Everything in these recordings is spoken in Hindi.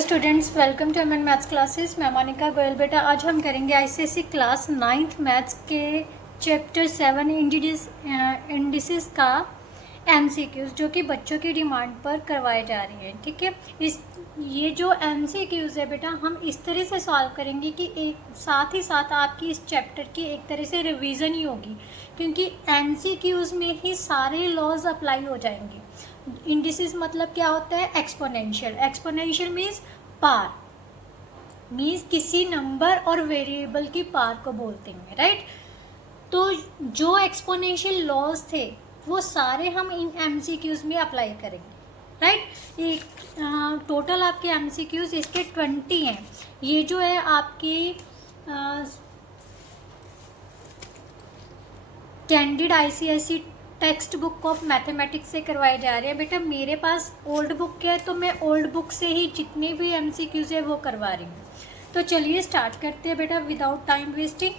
Students, welcome to MN maths classes. मैं मोनिका गोयल। बेटा आज हम करेंगे आईसीएसई क्लास 9th मैथ्स के चैप्टर 7 इंडिसेस का एमसीक्यूज़ जो कि बच्चों की डिमांड पर करवाए जा रहे हैं। ठीक है, ये जो एमसीक्यूज़ है बेटा हम इस तरह से सॉल्व करेंगे कि एक साथ ही साथ आपकी इस चैप्टर की एक तरह से रिवीजन ही होगी, क्योंकि एमसीक्यूज़ में ही सारे लॉज अप्लाई हो जाएंगे। इंडिसेस मतलब क्या होता है? एक्सपोनेंशियल। एक्सपोनेंशियल मीन्स पार, मीन्स किसी नंबर और वेरिएबल की पार को बोलते हैं, राइट। तो जो एक्सपोनेंशियल लॉज थे वो सारे हम इन एमसीक्यूज़ में अप्लाई करेंगे, राइट। एक टोटल आपके एमसीक्यूज़ इसके 20 हैं। ये जो है आपकी candid ICSE text book of mathematics से करवाए जा रहे हैं। बेटा मेरे पास ओल्ड बुक है तो मैं ओल्ड बुक से ही जितने भी एमसीक्यूज़ है वो करवा रही हूँ। तो चलिए स्टार्ट करते हैं बेटा without time wasting.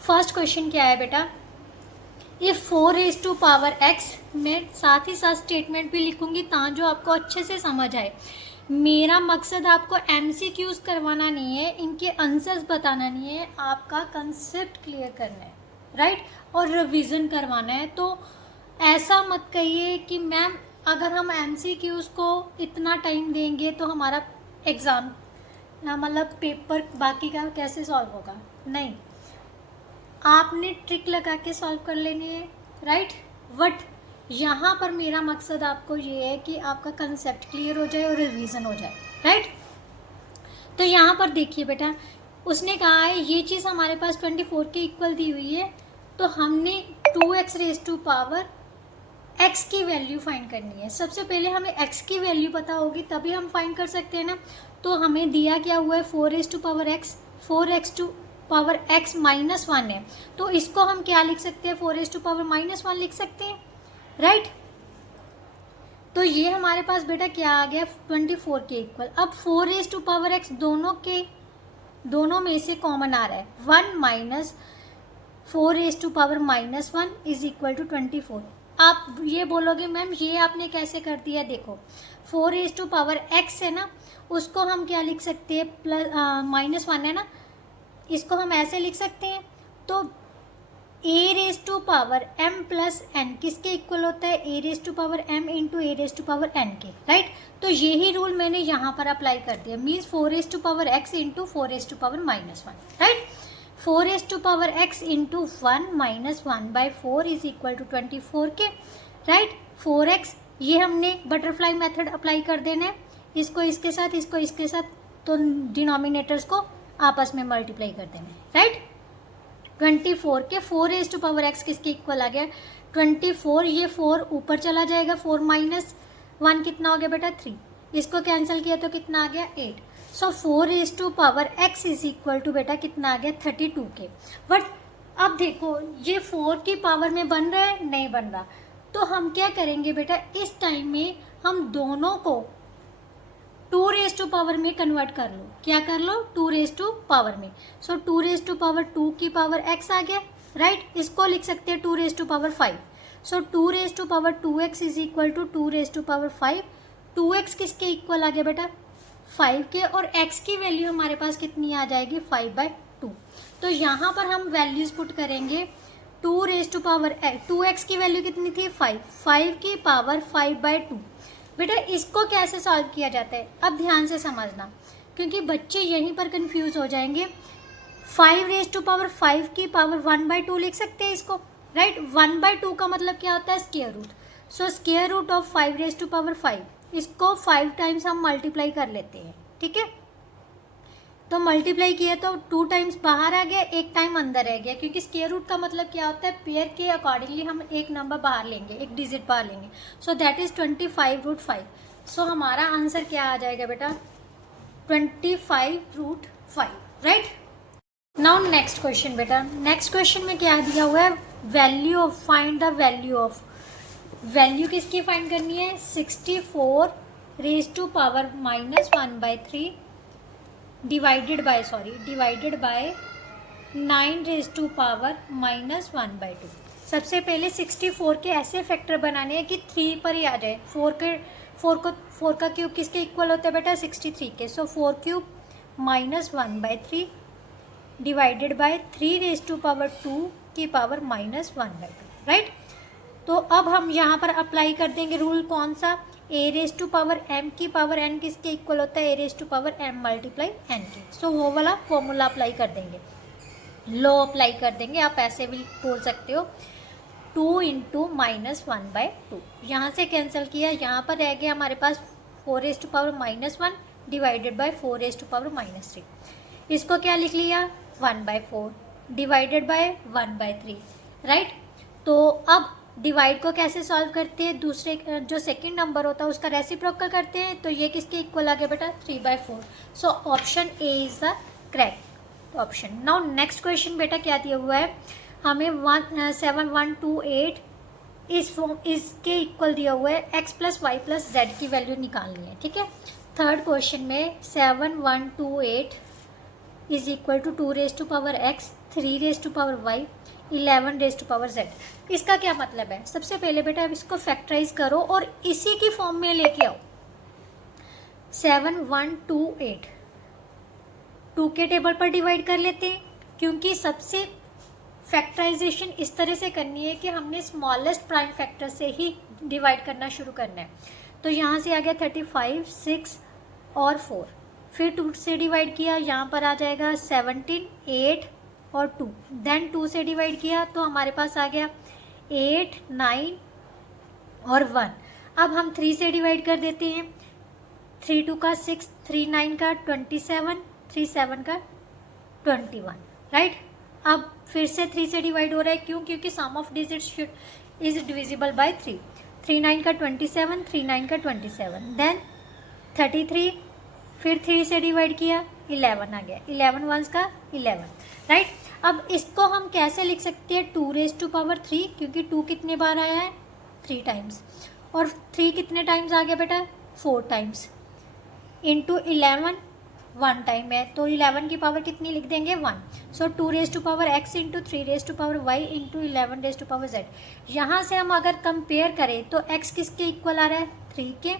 First question क्या है बेटा? इफ़ 4⁻x, मैं साथ ही साथ स्टेटमेंट भी लिखूंगी ताकि आपको अच्छे से समझ आए। मेरा मकसद आपको एमसीक्यूज़ करवाना नहीं है, इनके आंसर्स बताना नहीं है, आपका कंसेप्ट क्लियर करना है, राइट, और रिवीजन करवाना है। तो ऐसा मत कहिए कि मैम अगर हम एमसीक्यूज़ को इतना टाइम देंगे तो हमारा एग्ज़ाम मतलब पेपर बाकी का कैसे सॉल्व होगा। नहीं, आपने ट्रिक लगा के सॉल्व कर लेनी है, राइट। बट यहाँ पर मेरा मकसद आपको ये है कि आपका कंसेप्ट क्लियर हो जाए और रिवीजन हो जाए, राइट। तो यहाँ पर देखिए बेटा, उसने कहा है ये चीज़ हमारे पास 24 के इक्वल दी हुई है, तो हमने 2x⁻ x की वैल्यू फाइंड करनी है। सबसे पहले हमें x की वैल्यू पता होगी तभी हम फाइंड कर सकते हैं ना। तो हमें दिया क्या हुआ है? 4⁻x, 4x⁻x -1 है, तो इसको हम क्या लिख सकते हैं? 4⁻−1 लिख सकते हैं, राइट। तो ये हमारे पास बेटा क्या आ गया? 24 के इक्वल। अब 4⁻x दोनों में से कॉमन आ रहा है, 1 - 4⁻−1 इज इक्वल टू 24। आप ये बोलोगे मैम ये आपने कैसे कर दिया? देखो 4⁻x है ना, उसको हम क्या लिख सकते हैं? -1 है ना, इसको हम ऐसे लिख सकते हैं। तो a⁻m + n किसके इक्वल होता है? a⁻m इंटू a⁻n के, राइट। तो यही रूल मैंने यहाँ पर अप्लाई कर दिया, means 4⁻x into 4⁻−1, right. 4⁻x into 1 - 1/4 is equal to 24 के, राइट। 4x ये हमने बटरफ्लाई मेथड अप्लाई कर देना है, इसको इसके साथ, इसको इसके साथ, तो डिनोमिनेटर्स को आपस में मल्टीप्लाई कर देना है, राइट। 24 के 4⁻x किसके इक्वल आ गया? 24। ये 4 ऊपर चला जाएगा, 4 - 1 कितना हो गया बेटा? 3। इसको कैंसिल किया तो कितना आ गया? 8। सो 4⁻x इज इक्वल टू बेटा कितना आ गया? 32 के। बट अब देखो ये 4 की पावर में बन रहा है? नहीं बन रहा। तो हम क्या करेंगे बेटा, इस टाइम में हम दोनों को 2 में कन्वर्ट कर लो। क्या कर लो? 2 में। सो 2 की पावर x आ गया, राइट। इसको लिख सकते हैं 2 सो 2x is equal to 2 2x किसके इक्वल आ गया बेटा? 5 के। और x की वैल्यू हमारे पास कितनी आ जाएगी? 5/2। तो यहाँ पर हम वैल्यूज पुट करेंगे। 2x की वैल्यू कितनी थी? 5 की पावर 5/2। बेटा इसको कैसे सॉल्व किया जाता है? अब ध्यान से समझना, क्योंकि बच्चे यहीं पर कंफ्यूज हो जाएंगे। 5⁻5 की पावर 1/2 लिख सकते हैं इसको, राइट। 1/2 का मतलब क्या होता है? Square root. So square root of 5⁻5, इसको 5 टाइम्स हम मल्टीप्लाई कर लेते हैं, ठीक है। तो मल्टीप्लाई किया तो 2 टाइम्स बाहर आ गया, 1 टाइम अंदर रह गया, क्योंकि स्क्वायर रूट का मतलब क्या होता है? पेयर के अकॉर्डिंगली हम एक नंबर बाहर लेंगे, एक डिजिट बाहर लेंगे। सो दैट इज 25√5। सो हमारा आंसर क्या आ जाएगा बेटा? 25√5, राइट। नाउ नेक्स्ट क्वेश्चन बेटा, नेक्स्ट क्वेश्चन में क्या दिया हुआ है? Value of, find the value of. Value किसकी फाइंड करनी है? 64⁻⁻1/3 डिवाइडेड बाय 9⁻⁻1/2। सबसे पहले 64 के ऐसे फैक्टर बनाने हैं कि 3 पर ही आ जाए, 4 के 4 का क्यूब किसके इक्वल होता है बेटा 63 के। So 4 cube minus 1/3 divided by 3 raise to power 2 की पावर माइनस 1/2, राइट। तो अब हम यहाँ पर अप्लाई कर देंगे रूल कौन सा, a raise to power m की पावर एन किसके इक्वल होता है, a raise to power m multiply n के। सो वो वाला फॉर्मूला अप्लाई कर देंगे, लॉ अप्लाई कर देंगे, आप ऐसे भी बोल सकते हो 2 इंटू माइनस 1/2। यहाँ से कैंसिल किया, यहाँ पर रह गया हमारे पास 4 raise to power -1 divided by 4 raise to power -3। इसको क्या लिख लिया 1/4 डिवाइडेड बाय 1/3, राइट। तो अब डिवाइड को कैसे सॉल्व करते हैं, दूसरे जो सेकंड नंबर होता है उसका रेसिप्रोकल करते हैं, तो ये किसके इक्वल आ गया बेटा 3/4। सो option A is the correct option. Now next question बेटा क्या दिया हुआ है हमें 7128 इसके इक्वल दिया हुआ है x + y + z की वैल्यू निकालनी है, ठीक है। थर्ड क्वेश्चन में 7128 is equal to 2 raise to power x 3 raise to power y 11 raise to power z। इसका क्या मतलब है, सबसे पहले बेटा अब इसको फैक्टराइज करो और इसी की फॉर्म में लेके आओ। 7128 2 के टेबल पर डिवाइड कर लेते हैं, क्योंकि सबसे फैक्टराइजेशन इस तरह से करनी है कि हमने स्मॉलेस्ट प्राइम फैक्टर से ही डिवाइड करना शुरू करना है। तो यहाँ से आ गया 35 6 और 4, फिर 2 से डिवाइड किया, यहाँ पर आ जाएगा 17 8 और 2, देन 2 से डिवाइड किया तो हमारे पास आ गया 8 9 और 1। अब हम 3 से डिवाइड कर देते हैं, 3 2 का 6 3 9 का 27 3 7 का 21, राइट। अब फिर से 3 से डिवाइड हो रहा है, क्यों, क्योंकि sum of digits is divisible by 3। 3 9 का 27 3 9 का 27, देन 33, फिर 3 से डिवाइड किया 11 आ गया, 11 1 का 11, राइट। अब इसको हम कैसे लिख सकते हैं 2 रेज टू पावर 3, क्योंकि 2 कितने बार आया है 3 टाइम्स, और 3 कितने टाइम्स आ गया बेटा 4 टाइम्स, इंटू 11 1 टाइम है, तो 11 की पावर कितनी लिख देंगे 1। So 2 raise to power x into 3 raise to power y into 11 raise to power z। यहाँ से हम अगर कंपेयर करें तो x किसके इक्वल आ रहा है 3 के,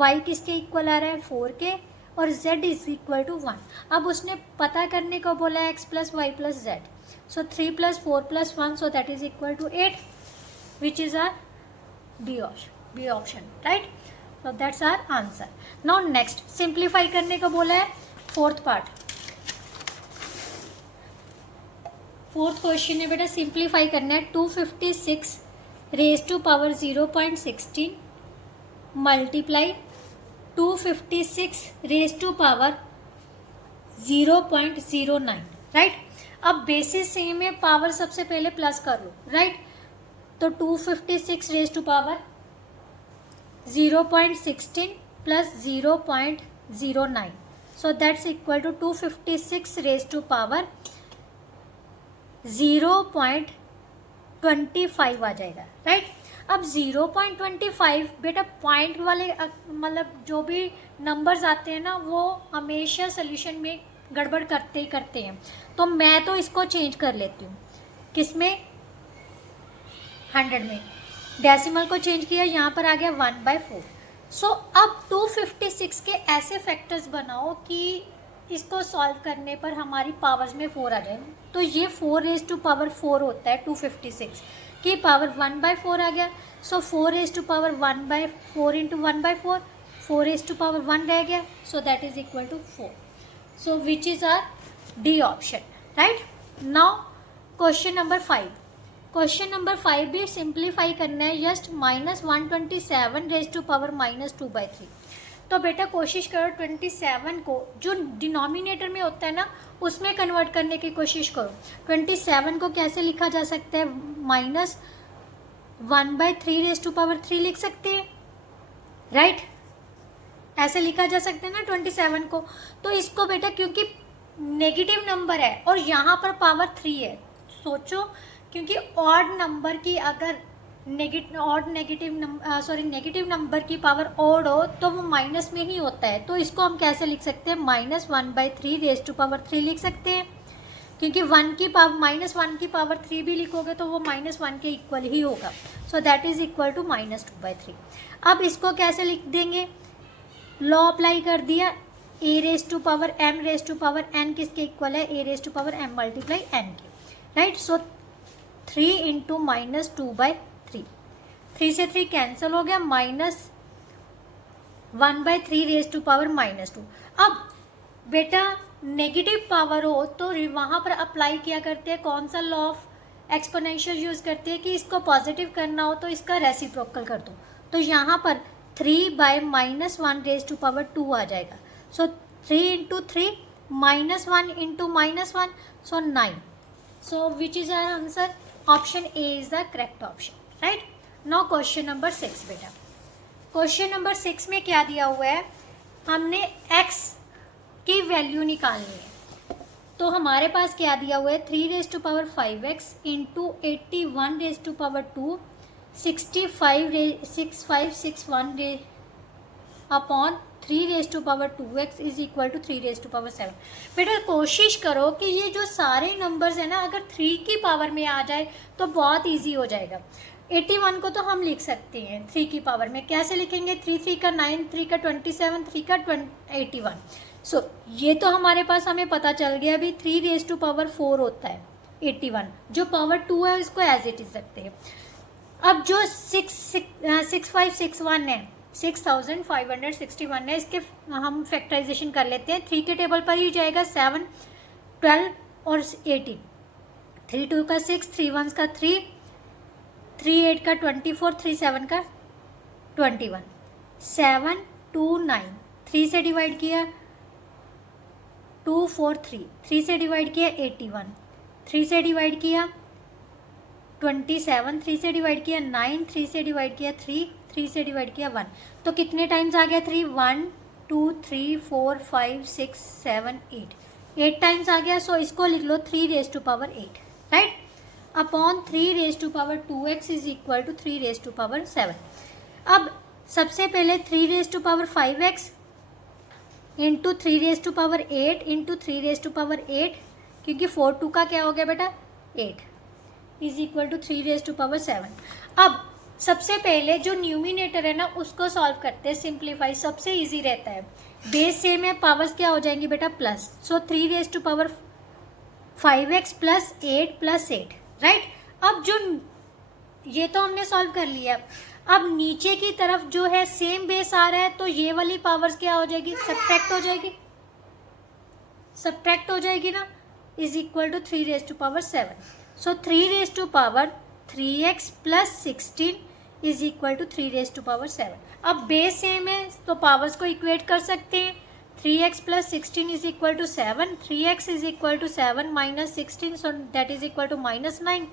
y किसके इक्वल आ रहा है 4 के, और z इज इक्वल टू 1। अब उसने पता करने को बोला है x + y + z। So 3 + 4 + 1, so that is equal to 8, which is our B option, right. So that's our answer. Now next simplify करने को बोला है फोर्थ पार्ट। फोर्थ क्वेश्चन है बेटा सिंप्लीफाई करना है 256 raise to power 0.16 multiply 256 raise to power 0.09, right. अब बेसिस सेम है, पावर सबसे पहले प्लस कर लो, राइट। तो 256 raise to power 0.16 plus 0.09, so that's equal to 256 raised to power 0.25 आ जाएगा, राइट। अब 0.25 बेटा पॉइंट वाले मतलब जो भी नंबर्स आते हैं ना वो हमेशा सोल्यूशन में गड़बड़ करते ही करते हैं, तो मैं तो इसको चेंज कर लेती हूँ, किसमें 100 में, डेसिमल को चेंज किया, यहाँ पर आ गया 1/4। सो अब 256 के ऐसे फैक्टर्स बनाओ कि इसको सॉल्व करने पर हमारी पावर्स में 4 आ जाए। तो ये 4 रेज टू पावर 4 होता है, 256 की पावर 1/4 आ गया। So 4 raise to power 1/4 into 1/4, 4 raise to power 1 रह गया, so that is equal to 4। So which is our D option, right. Now question number 5। Question number 5 भी सिंप्लीफाई करना है, जस्ट -127 रेज टू पावर -2/3। तो बेटा कोशिश करो 27 को जो डिनोमिनेटर में होता है ना उसमें कन्वर्ट करने की कोशिश करो। 27 को कैसे लिखा जा सकता है, -1/3 रेज टू पावर 3 लिख सकते हैं, राइट। ऐसे लिखा जा सकता है ना 27 को। तो इसको बेटा क्योंकि नेगेटिव नंबर है और यहाँ पर पावर 3 है, सोचो क्योंकि ऑड नंबर की अगर नेगेटिव नंबर की पावर ऑड हो तो वो माइनस में ही होता है। तो इसको हम कैसे लिख सकते हैं, -1/3 रेज टू पावर 3 लिख सकते हैं। क्योंकि 1 की पावर -1 की पावर 3 भी लिखोगे तो वो -1 के इक्वल ही होगा। So that is equal to -2/3। अब इसको कैसे लिख देंगे, लॉ अप्लाई कर दिया, a raise to power n किसके इक्वल है, a raise to power m multiply n के, राइट। सो 3 इंटू -2/3, 3 से 3 कैंसिल हो गया, -1/3 रेज टू पावर -2। अब बेटा नेगेटिव पावर हो तो वहाँ पर अप्लाई किया करते हैं कौन सा लॉ ऑफ एक्सपोनेंशियल यूज़ करते हैं कि इसको पॉजिटिव करना हो तो इसका रेसिप्रोकल कर दो। तो यहाँ पर 3/-1 रेज टू पावर 2 आ जाएगा। So 3 into 3 -1 into -1, so 9। So which is our answer, option A is the correct option, right. Now question number 6 बेटा, क्वेश्चन नंबर 6 में क्या दिया हुआ है, हमने x की वैल्यू निकालनी है। तो हमारे पास क्या दिया हुआ है, 3 raise to power 5x into 81 raise to power 2, 6561 upon 3 raise to power 2x is equal to 3 raise to power 7। बेटा कोशिश करो कि ये जो सारे नंबर्स है ना, अगर 3 की पावर में आ जाए तो बहुत इजी हो जाएगा। 81 को तो हम लिख सकते हैं 3 की पावर में, कैसे लिखेंगे, 3 3 का 9, 3 का 27, 3 का 81। सो ये तो हमारे पास हमें पता चल गया अभी 3 रेज टू पावर 4 होता है 81, जो पावर 2 है इसको एज इट इज रखते हैं। अब जो 6561 है, 6561 है, इसके हम फैक्टराइजेशन कर लेते हैं। 3 के टेबल पर ही जाएगा 7, 12 और 18, 3 2 का 6, 3 1 का 3, 3 8 का 24, 3 7 का 21, 7 2 9, 3 से डिवाइड किया 2 4 3, 3 से डिवाइड किया 81, 3 से डिवाइड किया 27, 3 से डिवाइड किया 9, 3 से डिवाइड किया 3, 3 से डिवाइड किया 1। तो कितने टाइम्स आ गया 3, 1 2 3 4 5 6 7 8 टाइम्स आ गया। सो इसको लिख लो 3 raise to power 8, right, upon 3 raise to power 2x is equal to 3 raise to power 7। अब सबसे पहले 3 raise to power 5x into 3 raise to power 8 into 3 raise to power 8, क्योंकि 4 2 का क्या हो गया बेटा 8, is equal to 3 raise to power 7। अब सबसे पहले जो न्यूमिनेटर है ना उसको सॉल्व करते हैं, सिंप्लीफाई सबसे इजी रहता है। बेस सेम है, पावर्स क्या हो जाएंगी बेटा plus. So 3 raise to power 5x plus 8 plus 8, right. अब जो ये तो हमने सॉल्व कर लिया, अब नीचे की तरफ जो है सेम बेस आ रहा है तो ये वाली पावर्स क्या हो जाएगी, सब्ट्रैक्ट हो जाएगी ना, is equal to 3 raise to power 7। So 3 raise to power 3x plus 16 is equal to 3 raise to power 7। अब बेस सेम है तो पावर्स को इक्वेट कर सकते हैं। 3x plus 16 is equal to 7, 3x is equal to 7 minus 16, so that is equal to -9।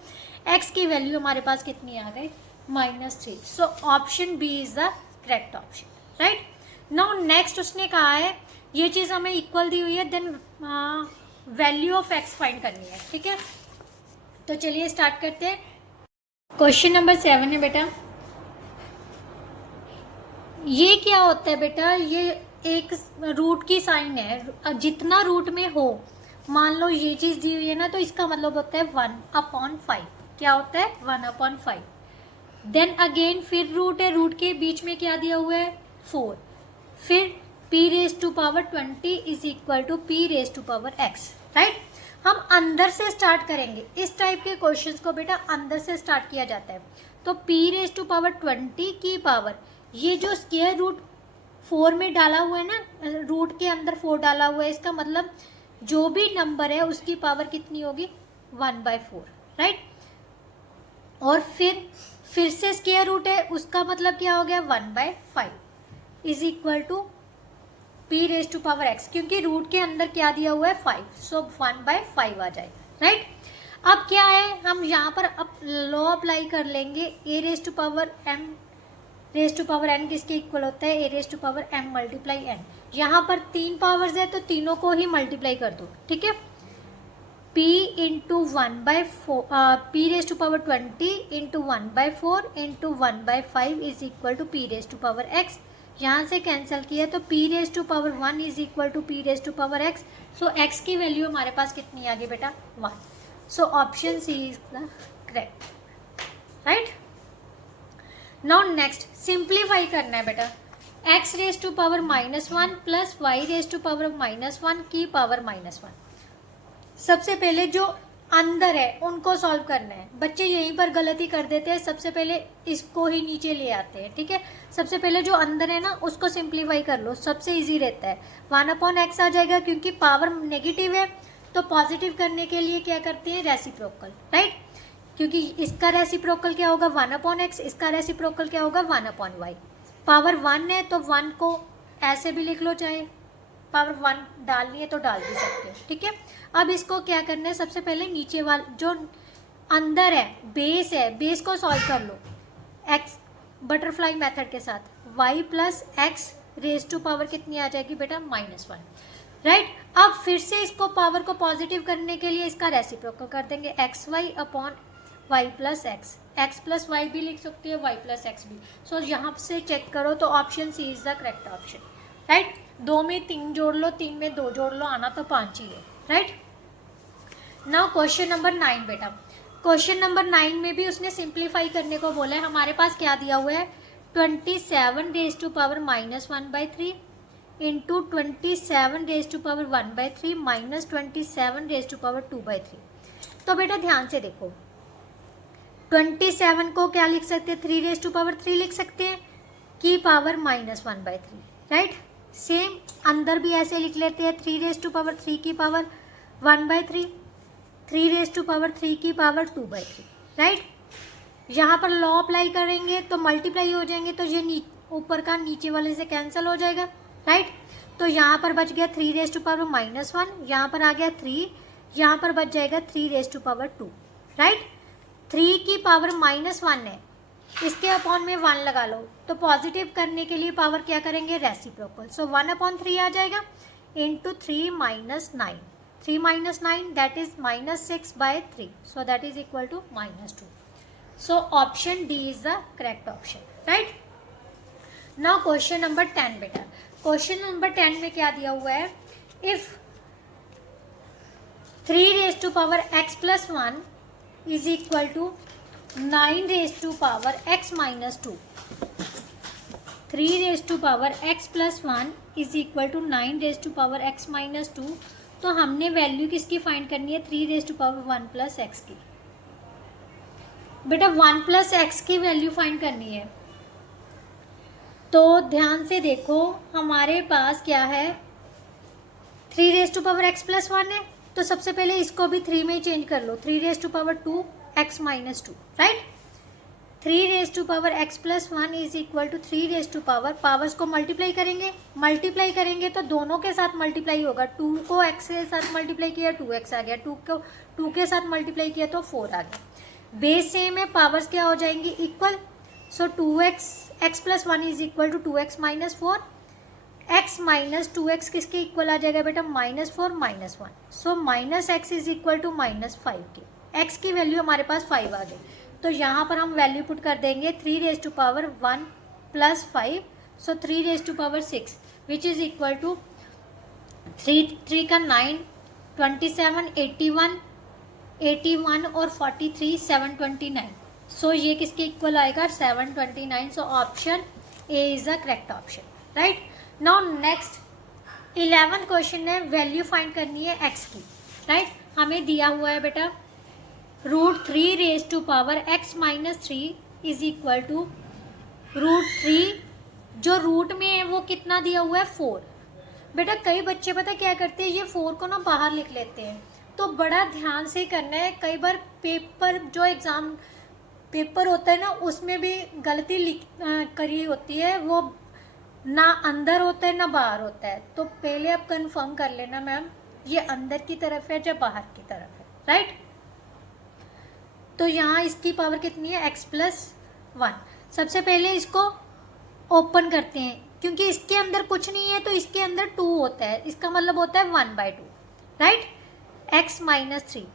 x की वैल्यू हमारे पास कितनी आ गई, -3। So option B is the correct option, right. Now next उसने कहा है ये चीज़ हमें इक्वल दी हुई है, then value of x find करनी है, ठीक है। तो चलिए स्टार्ट करते हैं। क्वेश्चन नंबर 7 है बेटा, ये क्या होता है बेटा, ये एक रूट की साइन है, जितना रूट में हो, मान लो ये चीज़ दी हुई है ना, तो इसका मतलब होता है 1/5। क्या होता है 1/5। देन अगेन फिर रूट है, रूट के बीच में क्या दिया हुआ है 4, फिर p raise to power 20 is equal to p raise to power x, right. हम अंदर से स्टार्ट करेंगे, इस टाइप के क्वेश्चंस को बेटा अंदर से स्टार्ट किया जाता है। तो p रेज टू पावर 20 की पावर, ये जो स्क्वायर रूट 4 में डाला हुआ है ना, रूट के अंदर 4 डाला हुआ है, इसका मतलब जो भी नंबर है उसकी पावर कितनी होगी 1/4, राइट। और फिर से स्क्वायर रूट है, उसका मतलब क्या हो गया 1/5 is equal to p raise to power x, क्योंकि रूट के अंदर क्या दिया हुआ है 5, सो 1/5 आ जाएगा, राइट। अब क्या है, हम यहाँ पर लॉ अप्लाई कर लेंगे, a raise to power m raise to power n किसके इक्वल होता है, a raise to power m multiply n। यहाँ पर 3 पावर्स है तो तीनों को ही मल्टीप्लाई कर दो, ठीक है। p into 1/4, p raise to power 20 into 1/4 into 1/5 is equal to p raise to power x, यहाँ से कैंसिल किया तो p raise to power 1 is equal to p raise to power x। So x की वैल्यू हमारे पास कितनी आ गई बेटा 1। So option C is the correct, right. Now next simplify करना है बेटा, x raise to power -1 plus y raise to power -1 की पावर -1। सबसे पहले जो अंदर है उनको सॉल्व करना है। बच्चे यहीं पर गलती कर देते हैं, सबसे पहले इसको ही नीचे ले आते हैं, ठीक है। सबसे पहले जो अंदर है ना उसको सिंप्लीफाई कर लो, सबसे इजी रहता है। 1/x आ जाएगा, क्योंकि पावर नेगेटिव है तो पॉजिटिव करने के लिए क्या करते हैं रेसिप्रोकल, राइट। क्योंकि इसका रेसिप्रोकल क्या होगा 1/x, इसका रेसिप्रोकल क्या होगा 1/y। पावर 1 है तो 1 को ऐसे भी लिख लो, चाहे पावर 1 डालनी है तो डाल भी सकते हो, ठीक है। अब इसको क्या करना है, सबसे पहले नीचे वाला जो अंदर है बेस है, बेस को सॉल्व कर लो x बटरफ्लाई मेथड के साथ। y plus x raise to power कितनी आ जाएगी बेटा -1, राइट। अब फिर से इसको पावर को पॉजिटिव करने के लिए इसका रेसिप्रोकल कर देंगे, xy upon y plus x. x plus y भी लिख सकती है, y प्लस एक्स भी। सो यहाँ से चेक करो तो option C is the correct option, right. 2 में 3 जोड़ लो, 3 में 2 जोड़ लो, आना तो 5 ही है, राइट। नाउ क्वेश्चन नंबर 9 बेटा, क्वेश्चन नंबर 9 में भी उसने सिंप्लीफाई करने को बोला है। हमारे पास क्या दिया हुआ है 27 raise to power -1/3 into 27 raise to power 1/3 minus 27 raise to power 2/3। तो बेटा ध्यान से देखो, 27 को क्या लिख सकते हैं 3 रेज टू पावर 3 लिख सकते हैं की पावर -1/3, राइट। सेम अंदर भी ऐसे लिख लेते हैं 3 रेज टू पावर 3 की पावर 1/3, 3 रेज टू पावर 3 की पावर 2/3, राइट। यहाँ पर लॉ अप्लाई करेंगे तो मल्टीप्लाई हो जाएंगे, तो ये ऊपर का नीचे वाले से कैंसिल हो जाएगा, राइट। तो यहाँ पर बच गया 3 रेज टू पावर -1, यहाँ पर आ गया 3, यहाँ पर बच जाएगा 3 रेज टू पावर 2, राइट। 3 की पावर -1 है, इसके अपॉन में 1 लगा लो, तो पॉजिटिव करने के लिए पावर क्या करेंगे रेसिप्रोकल। सो 1/3 आ जाएगा into 3 minus 9, 3 minus 9 that is -6/3, so that is equal to -2। So option D is the correct option, right. Now question number 10 बेटा, क्वेश्चन नंबर 10 में क्या दिया हुआ है, if 3 raise to power x plus 1 is equal to 9 raise to power x minus 2, 3 raise to power x plus 1 is equal to 9 raise to power x minus 2। तो हमने वैल्यू किसकी फाइंड करनी है 3 raise to power 1 plus x की। बेटा 1 प्लस एक्स की वैल्यू फाइंड करनी है, तो ध्यान से देखो हमारे पास क्या है 3 raise to power x plus 1 है, तो सबसे पहले इसको भी 3 में ही चेंज कर लो, 3 raise to power 2 x minus 2, right. 3 raise to power x plus 1 is equal to 3 raise to power, powers को मल्टीप्लाई करेंगे तो दोनों के साथ मल्टीप्लाई होगा। 2 को x के साथ मल्टीप्लाई किया 2x आ गया, 2 को 2 के साथ मल्टीप्लाई किया तो 4 आ गया। बेस सेम है, पावर्स क्या हो जाएंगी equal. So 2x x plus 1 is equal to 2x minus 4, x minus 2x किसके इक्वल आ जाएगा बेटा -4 -1। So minus x is equal to -5 के, x की वैल्यू हमारे पास 5 आ गई, तो यहाँ पर हम वैल्यू पुट कर देंगे 3 raise to power 1 plus 5, so 3 raise to power 6 which is equal to 3 का 9, 27, 81 और 43 729। सो ये किसके इक्वल आएगा 729। सो option A is the correct option, right. Now next 11 question है, वैल्यू फाइंड करनी है x की, राइट। हमें दिया हुआ है बेटा √3 raise to power x minus 3 is equal to √3, जो रूट में है वो कितना दिया हुआ है 4। बेटा कई बच्चे पता क्या करते हैं, ये 4 को ना बाहर लिख लेते हैं, तो बड़ा ध्यान से करना है। कई बार पेपर जो एग्ज़ाम पेपर होता है ना उसमें भी गलती करी होती है, वो ना अंदर होता है ना बाहर होता है, तो पहले आप कंफर्म कर लेना मैम ये अंदर की तरफ है या बाहर की तरफ है, राइट। तो यहाँ इसकी पावर कितनी है x प्लस 1। सबसे पहले इसको ओपन करते हैं, क्योंकि इसके अंदर कुछ नहीं है तो इसके अंदर 2 होता है, इसका मतलब होता है 1/2, राइट। x माइनस 3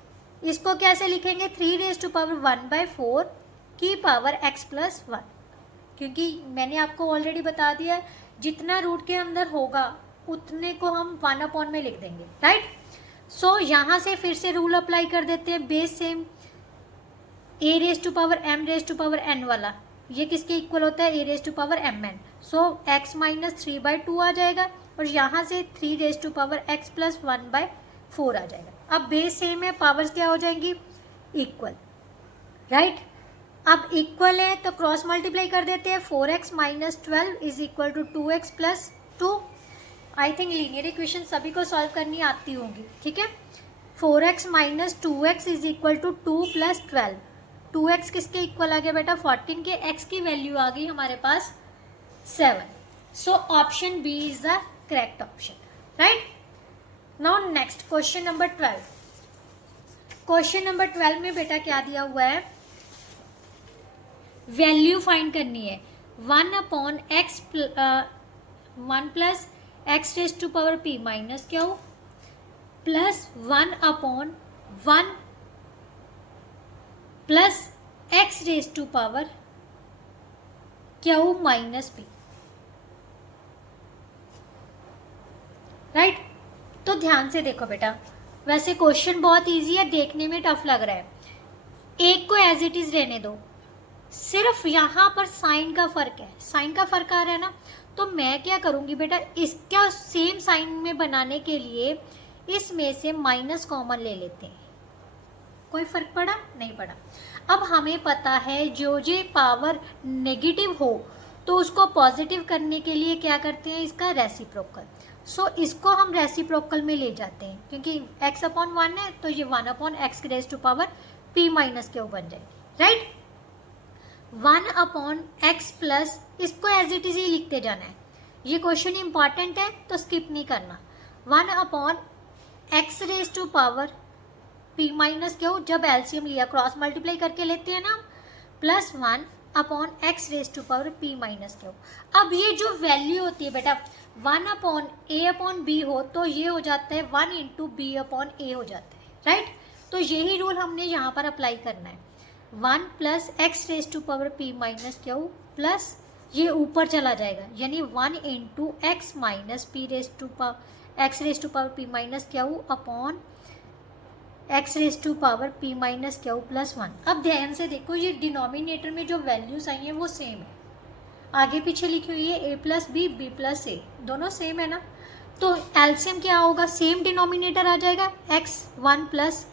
इसको कैसे लिखेंगे 3 रेज टू पावर 1/4 की पावर x प्लस 1, क्योंकि मैंने आपको ऑलरेडी बता दिया है जितना रूट के अंदर होगा उतने को हम 1 में लिख देंगे, राइट। सो यहाँ से फिर से रूल अप्लाई कर देते हैं, base same, a raise to power m raise to power n वाला, ये किसके इक्वल होता है, a raise to power mn। So x minus 3/2 आ जाएगा और यहाँ से 3 raise to power x plus 1/4 आ जाएगा। अब बेस सेम है, पावर्स क्या हो जाएंगी, इक्वल, राइट। अब इक्वल है तो क्रॉस मल्टीप्लाई कर देते हैं, 4x minus 12 is equal to 2x plus 2। I think linear equation सभी को सॉल्व करनी आती होंगी, ठीक है। 4x minus 2x is equal to 2 plus 12। 2x किसके इक्वल आ गया बेटा, 14 के, x की वैल्यू आ गई हमारे पास 7। So option B is the correct option, right. Now next question number 12। Question number 12 में बेटा क्या दिया हुआ है, वैल्यू फाइंड करनी है 1/x 1 plus x raise to power p minus क्या हो plus 1/1 plus x raise to power क्या हो माइनस p, राइट। तो ध्यान से देखो बेटा, वैसे क्वेश्चन बहुत इजी है, देखने में टफ लग रहा है, एक को एज इट इज रहने दो, सिर्फ यहाँ पर साइन का फर्क है, साइन का फर्क आ रहा है ना। तो मैं क्या करूँगी बेटा, इसका सेम साइन में बनाने के लिए इसमें से माइनस कॉमन ले लेते हैं, कोई फर्क पड़ा, नहीं पड़ा। अब हमें पता है जो पावर नेगेटिव हो तो उसको पॉजिटिव करने के लिए क्या करते हैं, इसका रेसिप्रोकल। सो इसको हम रेसिप्रोकल में ले जाते हैं, क्योंकि x/1 है तो ये 1/x raise to power p minus q बन जाएगी, राइट। 1/x प्लस, इसको एज इट इज ही लिखते जाना है, ये क्वेश्चन इंपॉर्टेंट है तो स्किप नहीं करना। 1/x raise to power p minus q, जब एलसीएम लिया क्रॉस मल्टीप्लाई करके लेते हैं ना, plus 1/x raise to power p minus q. अब ये जो वैल्यू होती है बेटा 1/a/b हो तो ये हो जाता है 1 इंटू b/a हो जाता है, राइट। तो यही रूल हमने यहाँ पर अप्लाई करना है, 1 plus x raise to power p minus q plus ये ऊपर चला जाएगा, यानी 1 into x minus p raise to power x raise to power p minus q upon x raise to power p minus q plus 1। अब ध्यान से देखो, ये डिनोमिनेटर में जो वैल्यूज आई हैं वो सेम है, आगे पीछे लिखी हुई है a plus b, b plus a, दोनों सेम है ना। तो एलसीएम क्या होगा, सेम डिनोमिनेटर आ जाएगा, x1 plus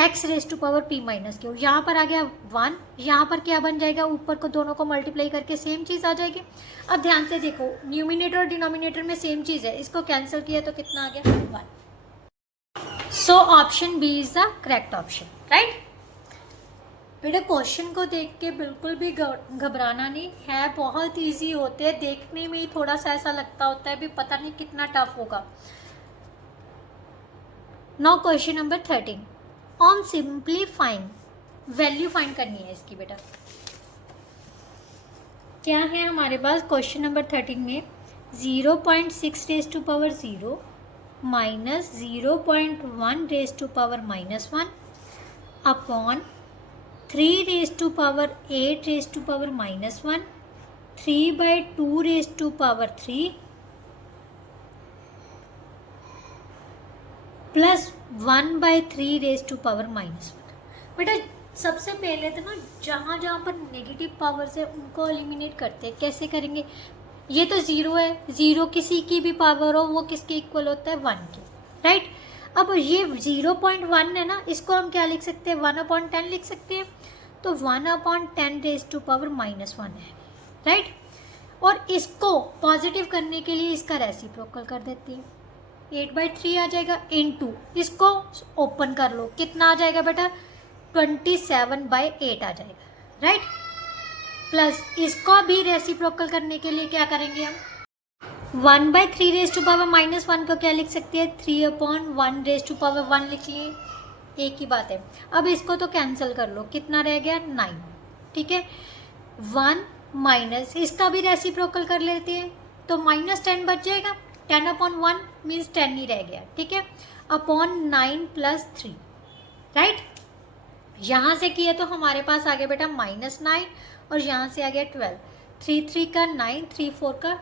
x raise to power p minus q, यहाँ पर आ गया 1, यहाँ पर क्या बन जाएगा, ऊपर को दोनों को मल्टीप्लाई करके सेम चीज़ आ जाएगी। अब ध्यान से देखो, न्यूमिनेटर और डिनोमिनेटर में सेम चीज़ है, इसको कैंसिल किया तो कितना आ गया, 1। So option B is the correct option, right. बेटा क्वेश्चन को देख के बिल्कुल भी घबराना नहीं है, बहुत इजी होते हैं, देखने में ही थोड़ा सा ऐसा लगता होता है भी पता नहीं कितना टफ होगा। Now question number 13, on simplifying, value find करनी है इसकी बेटा। क्या है हमारे पास क्वेश्चन नंबर 13 में, 0.6 raise to power 0 minus 0.1 raise to power -1 upon 3 raise to power 8 raise to power -1, 3/2 raise to power 3 plus 1/3 raise to power -1। बेटा सबसे पहले तो ना जहाँ जहाँ पर नेगेटिव पावर्स है उनको एलिमिनेट करते हैं। कैसे करेंगे, ये तो 0 है, 0 किसी की भी पावर हो वो किसके इक्वल होता है, 1 के, राइट। अब ये 0.1 है ना, इसको हम क्या लिख सकते हैं, 1/10 लिख सकते हैं, तो 1/10 रेज टू पावर -1 है, राइट। और इसको पॉजिटिव करने के लिए इसका रेसिप्रोकल कर देते हैं, 8/3 आ जाएगा, इनटू इसको ओपन कर लो, कितना आ जाएगा बेटा, 27/8 आ जाएगा, राइट। प्लस इसको भी रेसिप्रोकल करने के लिए क्या करेंगे हम, 1/3 रेज टू पावर -1 को क्या लिख सकते हैं, 3/1 रेज टू पावर 1 लिख लिए, एक ही बात है। अब इसको तो कैंसिल कर लो, कितना रह गया, 9, ठीक है। 1 माइनस इसका भी रेसिप्रोकल कर लेते हैं तो -10 बच जाएगा, 10/1 मीन्स 10 ही रह गया, ठीक है, अपॉन 9 प्लस 3, राइट। यहाँ से किया तो हमारे पास आ गया बेटा -9 और यहाँ से आ गया 12, 3 3 का 9, 3 4 का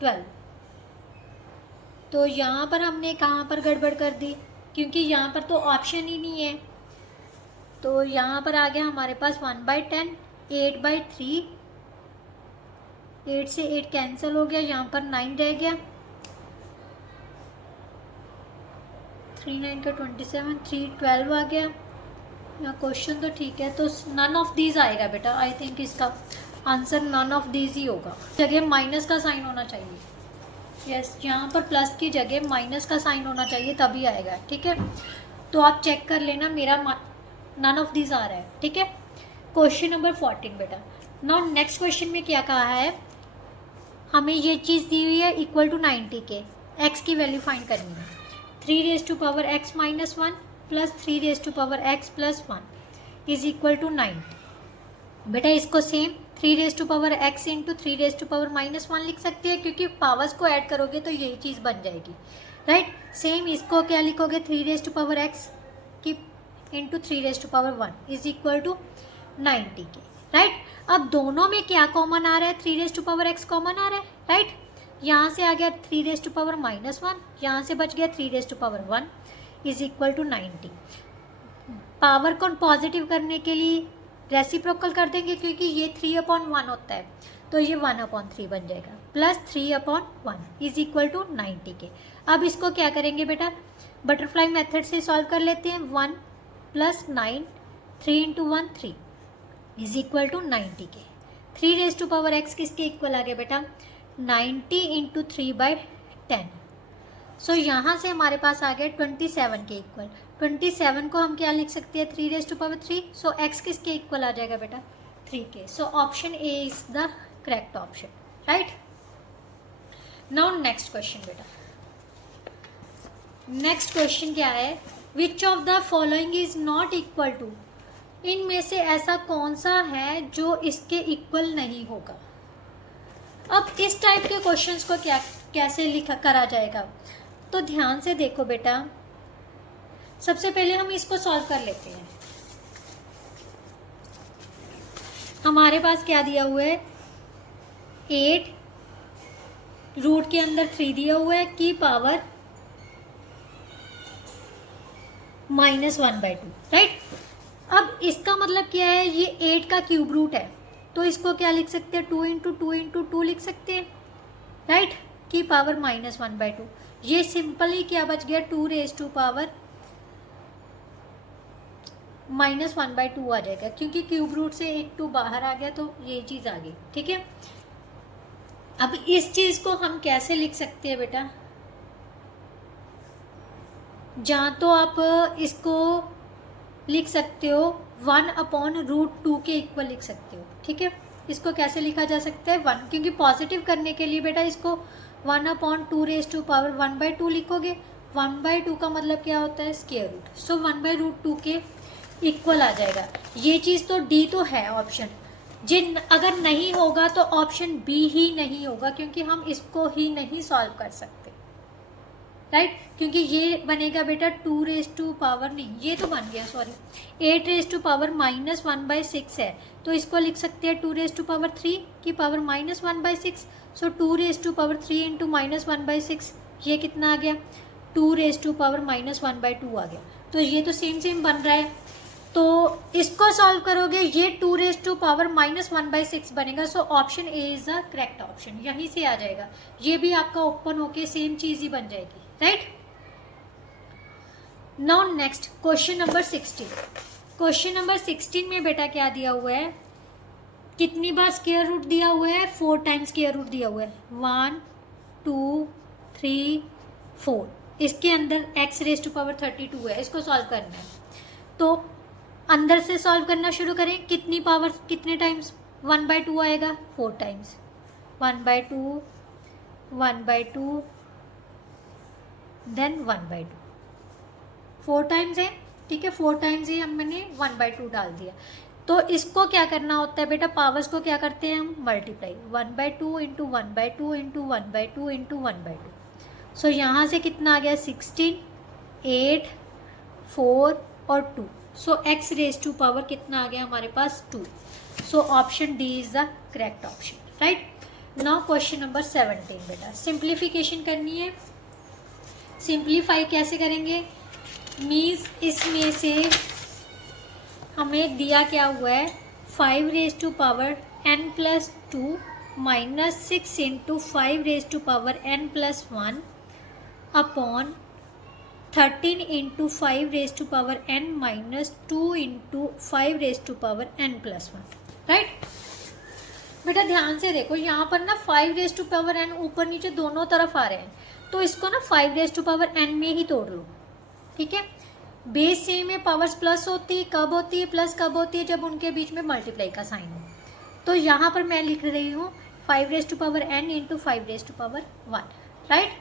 12। तो यहाँ पर हमने कहाँ पर गड़बड़ कर दी, क्योंकि यहाँ पर तो ऑप्शन ही नहीं है। तो यहाँ पर आ गया हमारे पास 1/10, 8/3, 8 से 8 कैंसिल हो गया, यहाँ पर 9 रह गया, 3 9 का 27, 3 12 आ गया। यहाँ क्वेश्चन तो ठीक है, तो नन ऑफ दीज आएगा बेटा। आई थिंक इसका आंसर नन ऑफ दीज ही होगा। जगह माइनस का साइन होना चाहिए। यस, यहाँ पर प्लस की जगह माइनस का साइन होना चाहिए, तभी आएगा। ठीक है, तो आप चेक कर लेना, मेरा नन ऑफ दीज आ रहा है। ठीक है, क्वेश्चन नंबर 14 बेटा। नाउ नेक्स्ट क्वेश्चन में क्या कहा है, हमें ये चीज़ दी हुई है इक्वल टू 90 के, एक्स की वैल्यू फाइंड करनी है। 3x - 1 plus 3x+1 is equal to 90। बेटा इसको सेम 3x इंटू 3 - 1 लिख सकते हैं, क्योंकि पावर्स को ऐड करोगे तो यही चीज़ बन जाएगी, राइट। सेम इसको क्या लिखोगे, 3x की इंटू 3 इज इक्वल टू 90 के, राइट। अब दोनों में क्या कॉमन आ रहा है, 3x कॉमन आ रहा है, राइट। यहाँ से आ गया 3 - 1, यहाँ से बच गया 3 इज इक्वल टू 90। पावर को पॉजिटिव करने के लिए रेसिप्रोकल कर देंगे, क्योंकि ये 3/1 होता है, तो ये 1/3 बन जाएगा, प्लस 3/1 इज इक्वल टू 90 के। अब इसको क्या करेंगे बेटा, बटरफ्लाई मेथड से सॉल्व कर लेते हैं। 1 + 9, 3 × 1 3 इज इक्वल टू 90 के। 3x किसके इक्वल आ गया बेटा, 90 इंटू 3/10। सो यहाँ से हमारे पास आ गया 27 के इक्वल। 27 को हम क्या लिख सकते हैं, 3 सो x किसके इक्वल आ जाएगा बेटा, 3 के। So option A is the correct option, right. Now next question बेटा। नेक्स्ट क्वेश्चन क्या है, which of the following is not equal to, इनमें से ऐसा कौन सा है जो इसके इक्वल नहीं होगा। अब इस टाइप के क्वेश्चंस को कैसे लिखा करा जाएगा, तो ध्यान से देखो बेटा। सबसे पहले हम इसको सॉल्व कर लेते हैं। हमारे पास क्या दिया हुआ है, 8 रूट के अंदर 3 दिया हुआ है की पावर -1/2, राइट। अब इसका मतलब क्या है, ये 8 का क्यूब रूट है, तो इसको क्या लिख सकते हैं, 2 × 2 × 2 लिख सकते हैं, राइट, की पावर -1/2। ये सिंपली क्या बच गया, 2 पावर -1/2 आ जाएगा, क्योंकि क्यूब रूट से एक 2 बाहर आ गया, तो ये चीज़ आ गई। ठीक है, अब इस चीज़ को हम कैसे लिख सकते हैं बेटा, जहाँ तो आप इसको लिख सकते हो 1/√2 के इक्वल लिख सकते हो। ठीक है, इसको कैसे लिखा जा सकता है, 1, क्योंकि पॉजिटिव करने के लिए बेटा इसको 1/2 लिखोगे। 1/2 का मतलब क्या होता है, स्क्वायर रूट। सो 1/√2 के इक्वल आ जाएगा। ये चीज़ तो डी तो है ऑप्शन, जिन अगर नहीं होगा तो ऑप्शन बी ही नहीं होगा, क्योंकि हम इसको ही नहीं सॉल्व कर सकते, राइट। क्योंकि ये बनेगा बेटा 2 नहीं, ये तो बन गया, सॉरी, 8 -1/6 है, तो इसको लिख सकते हैं 2 की पावर -1/6। सो 2 इंटू -1/6, ये कितना आ गया, 2 आ गया। तो ये तो सेम बन रहा है, तो इसको सॉल्व करोगे, ये 2 बनेगा। सो option A is the correct option, यहीं से आ जाएगा। ये भी आपका ओपन होके सेम चीज़ ही बन जाएगी, right. Now next question number 16। Question number 16 में बेटा क्या दिया हुआ है, कितनी बार स्क्वायर रूट दिया हुआ है, 4 टाइम्स स्क्वायर रूट दिया हुआ है, 1 2 3 4। इसके अंदर x⁻32 है, इसको सॉल्व करना है। तो अंदर से सॉल्व करना शुरू करें, कितनी पावर कितने टाइम्स, 1/2 आएगा, 4 टाइम्स, 1/2 1/2 देन 1/2, 4 टाइम्स है। ठीक है, 4 टाइम्स ही हमने 1/2 डाल दिया। तो इसको क्या करना होता है बेटा, पावर्स को क्या करते हैं हम, मल्टीप्लाई, 1/2 इंटू 1/2 इंटू 1/2 इंटू 1/2। सो यहाँ से कितना आ गया, 16, 8, 4 और 2। सो x⁻² कितना आ गया हमारे पास, 2। So option D is the correct option. Right. Now question number 17 बेटा, सिंप्लीफिकेशन करनी है। सिंप्लीफाई कैसे करेंगे? मीन्स इसमें से हमें दिया क्या हुआ है, 5 raise to power n plus 2 minus 6 into 5 raise to power n plus 1 upon 13 into 5 raise to power n minus 2 into 5 raise to power n plus 1। Right बेटा, ध्यान से देखो, यहाँ पर ना 5 रेज टू पावर n ऊपर नीचे दोनों तरफ आ रहे हैं, तो इसको ना 5 रेज टू पावर n में ही तोड़ लो। ठीक है, बेस सेम है, पावर्स प्लस होती है, कब होती है प्लस, कब होती है जब उनके बीच में मल्टीप्लाई का साइन हो। तो यहाँ पर मैं लिख रही हूँ 5 raise to power n into 5 raise to power 1। Right,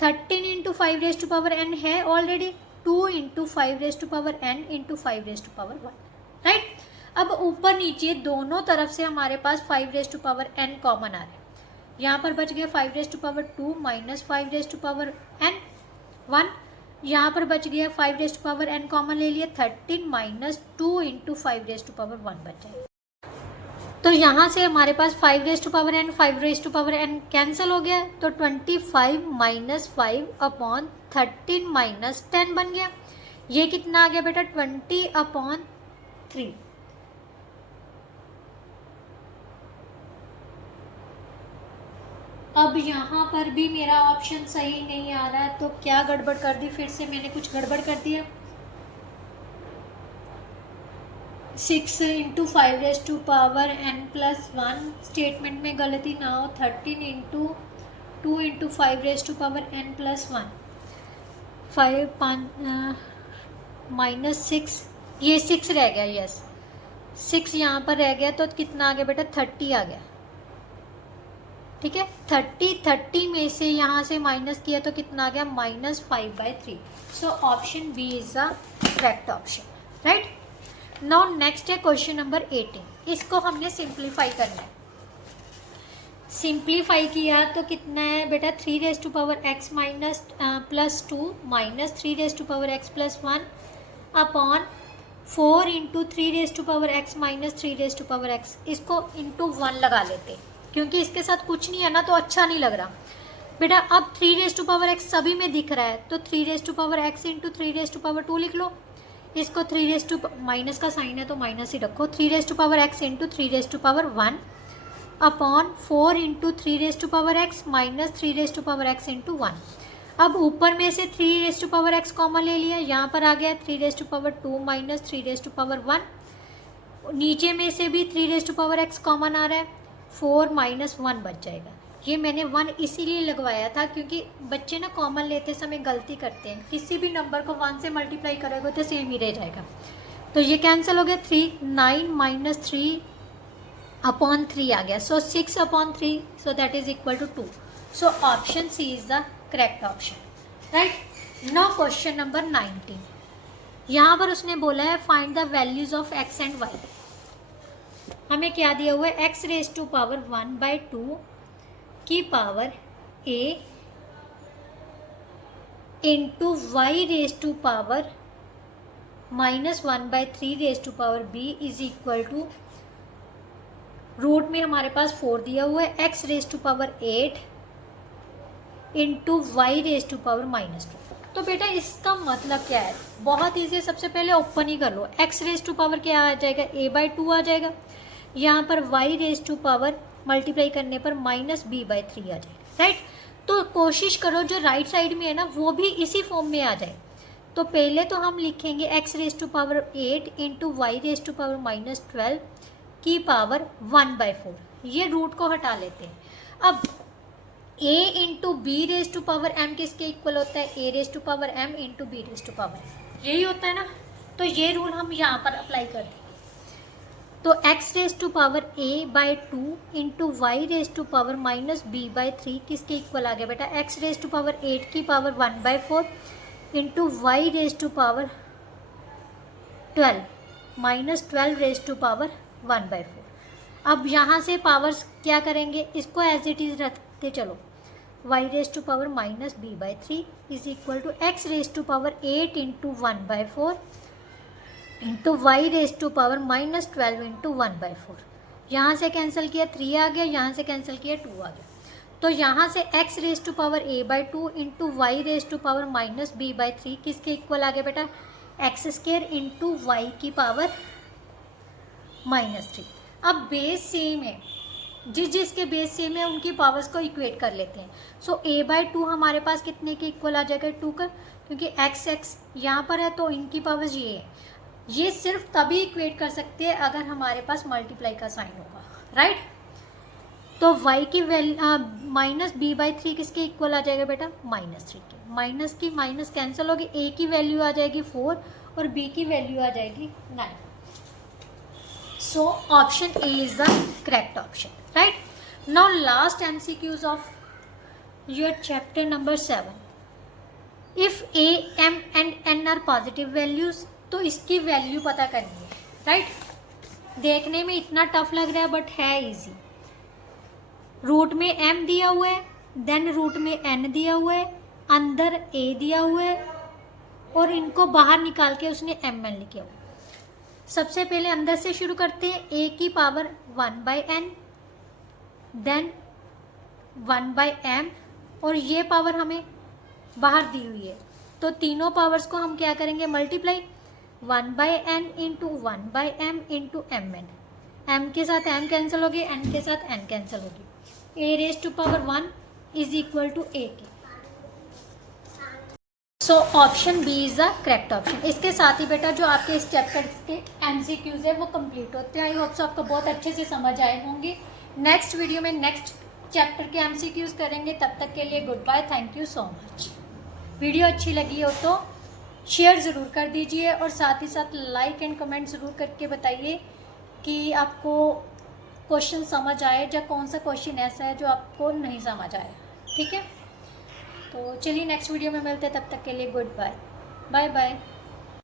13 into 5 raise to power n है already, 2 into 5 raise to power n into 5 raise to power 1। Right, अब ऊपर नीचे दोनों तरफ से हमारे पास 5 raise to power n common आ रहा है। यहाँ पर बच गया 5 raise to power 2 minus 5 raise to power n 1। यहाँ पर बच गया 5 raise to power n common ले लिया, 13 minus 2 into 5 raise to power 1 बच जाएगा। तो यहाँ से हमारे पास 5 raise to power n 5 raise to power n cancel हो गया, तो 25 माइनस 5 अपॉन 13 माइनस 10 बन गया। ये कितना आ गया बेटा, 20 अपॉन 3। अब यहाँ पर भी मेरा ऑप्शन सही नहीं आ रहा है, तो क्या गड़बड़ कर दी, फिर से मैंने कुछ गड़बड़ कर दिया। 6 into 5 raise to power n plus 1 statement में गलती ना हो, 13 into 2 into 5 raise to power n plus 1, 5 minus 6, ये 6 रह गया, यस 6 यहाँ पर रह गया, तो कितना आ गया बेटा, 30 आ गया। ठीक है, 30 में से यहाँ से माइनस किया तो कितना आ गया, -5/3। So option B is the correct option. Right, now next है क्वेश्चन नंबर 18। इसको हमने सिंप्लीफाई करना है। सिंप्लीफाई किया तो कितना है बेटा, 3 raise to power x minus plus 2 minus 3 raise to power x plus 1 upon 4 into 3 raise to power x minus 3 raise to power x। इसको इंटू 1 लगा लेते, क्योंकि इसके साथ कुछ नहीं है ना, तो अच्छा नहीं लग रहा बेटा। अब 3 रेज टू पावर x सभी में दिख रहा है, तो 3 raise to power x into 3 raise to power 2 लिख लो। इसको 3 रेज टू माइनस का साइन है तो माइनस ही रखो, 3 raise to power x into 3 raise to power 1 upon 4 into 3 raise to power x minus 3 raise to power x into 1। अब ऊपर में से 3 raise to power x common ले लिया, यहाँ पर आ गया 3 raise to power 2 minus 3 raise to power 1। नीचे में से भी 3 raise to power x common आ रहा है, 4 माइनस 1 बच जाएगा। ये मैंने 1 इसीलिए लगवाया था क्योंकि बच्चे ना कॉमन लेते समय गलती करते हैं, किसी भी नंबर को 1 से मल्टीप्लाई करोगे तो सेम ही रह जाएगा। तो ये कैंसिल हो गया, 3 9 माइनस 3 अपॉन 3 आ गया, so 6 upon 3, so that is equal to 2। So option C is the correct option. Right, now question number 19। यहाँ पर उसने बोला है find the values of x and y। हमें क्या दिया हुआ है, x रेज टू पावर 1/2 की power a into y raise to power -1/3 raise to power b is equal to, root में हमारे पास 4 दिया हुआ है, x raise to power 8 into y raise to power -2। तो बेटा इसका मतलब क्या है, बहुत ईजी है। सबसे पहले ओपन ही कर लो, x रेज टू पावर क्या आ जाएगा, a/2 आ जाएगा। यहाँ पर y raise to power multiply करने पर -b/3 आ जाएगा। राइट, तो कोशिश करो जो राइट साइड में है ना वो भी इसी फॉर्म में आ जाए। तो पहले तो हम लिखेंगे x raise to power 8 into y raise to power -12 की पावर 1/4। ये रूट को हटा लेते हैं। अब a into b raise to power m किसके इक्वल होता है, a raise to power m into b raise to power m, यही होता है ना। तो ये रूल हम यहाँ पर अप्लाई कर देंगे। तो x raise to power a/2 into y raise to power -b/3 किसके इक्वल आ गया बेटा, x रेज टू पावर 8 की power 1/4 into y raise to power 12 -12 raise to power 1/4। अब यहाँ से पावर्स क्या करेंगे, इसको एज इट इज़ रखते चलो, y raise to power -b/3 is equal to x raise to power 8 into 1/4 into y raise to power -12 into 1/4। यहाँ से कैंसिल किया 3 आ गया, यहाँ से कैंसिल किया 2 आ गया। तो यहाँ से x raise to power a/2 into y raise to power minus b/3 किसके इक्वल आ गया बेटा, x² इंटू वाई की पावर -3। अब बेस सेम है, जिसके बेस सेम है उनकी पावर्स को इक्वेट कर लेते हैं। सो a/2 हमारे पास कितने के इक्वल आ जाएगा, 2 का, क्योंकि x यहाँ पर है तो इनकी पावर्स ये है। ये सिर्फ तभी इक्वेट कर सकते हैं अगर हमारे पास मल्टीप्लाई का साइन होगा, राइट। तो y की वैल्यू माइनस b/3 किसके इक्वल आ जाएगा बेटा, -3 के। माइनस की माइनस कैंसिल होगी, a की वैल्यू आ जाएगी 4 और b की वैल्यू आ जाएगी 9। So option A is the correct option, right. Now last MCQs of your chapter number 7। If a, m and n are positive values, तो इसकी वैल्यू पता करनी है, राइट। देखने में इतना टफ लग रहा है बट है इजी। रूट में m दिया हुआ है, देन रूट में n दिया हुआ है, अंदर a दिया हुआ है और इनको बाहर निकाल के उसने mn लिखा हुआ। सबसे पहले अंदर से शुरू करते हैं, a की पावर 1/n, देन 1/m और ये पावर हमें बाहर दी हुई है। तो तीनों पावर्स को हम क्या करेंगे, multiply, 1/n into 1/m into mn। m के साथ m कैंसिल होगी, n के साथ n कैंसिल होगी। a raise to power 1 is equal to a की। So option B is the correct option. इसके साथ ही बेटा जो आपके इस चैप्टर के MCQs है वो कंप्लीट होते हैं। आई होप सो आपको बहुत अच्छे से समझ आए होंगे। नेक्स्ट वीडियो में नेक्स्ट चैप्टर के MCQs करेंगे। तब तक के लिए good bye, thank you so much. Video अच्छी लगी हो तो शेयर ज़रूर कर दीजिए और साथ ही साथ लाइक एंड कमेंट ज़रूर करके बताइए कि आपको क्वेश्चन समझ आए या कौन सा क्वेश्चन ऐसा है जो आपको नहीं समझ आया, ठीक है। तो चलिए नेक्स्ट वीडियो में मिलते हैं, तब तक के लिए गुड बाय, बाय बाय।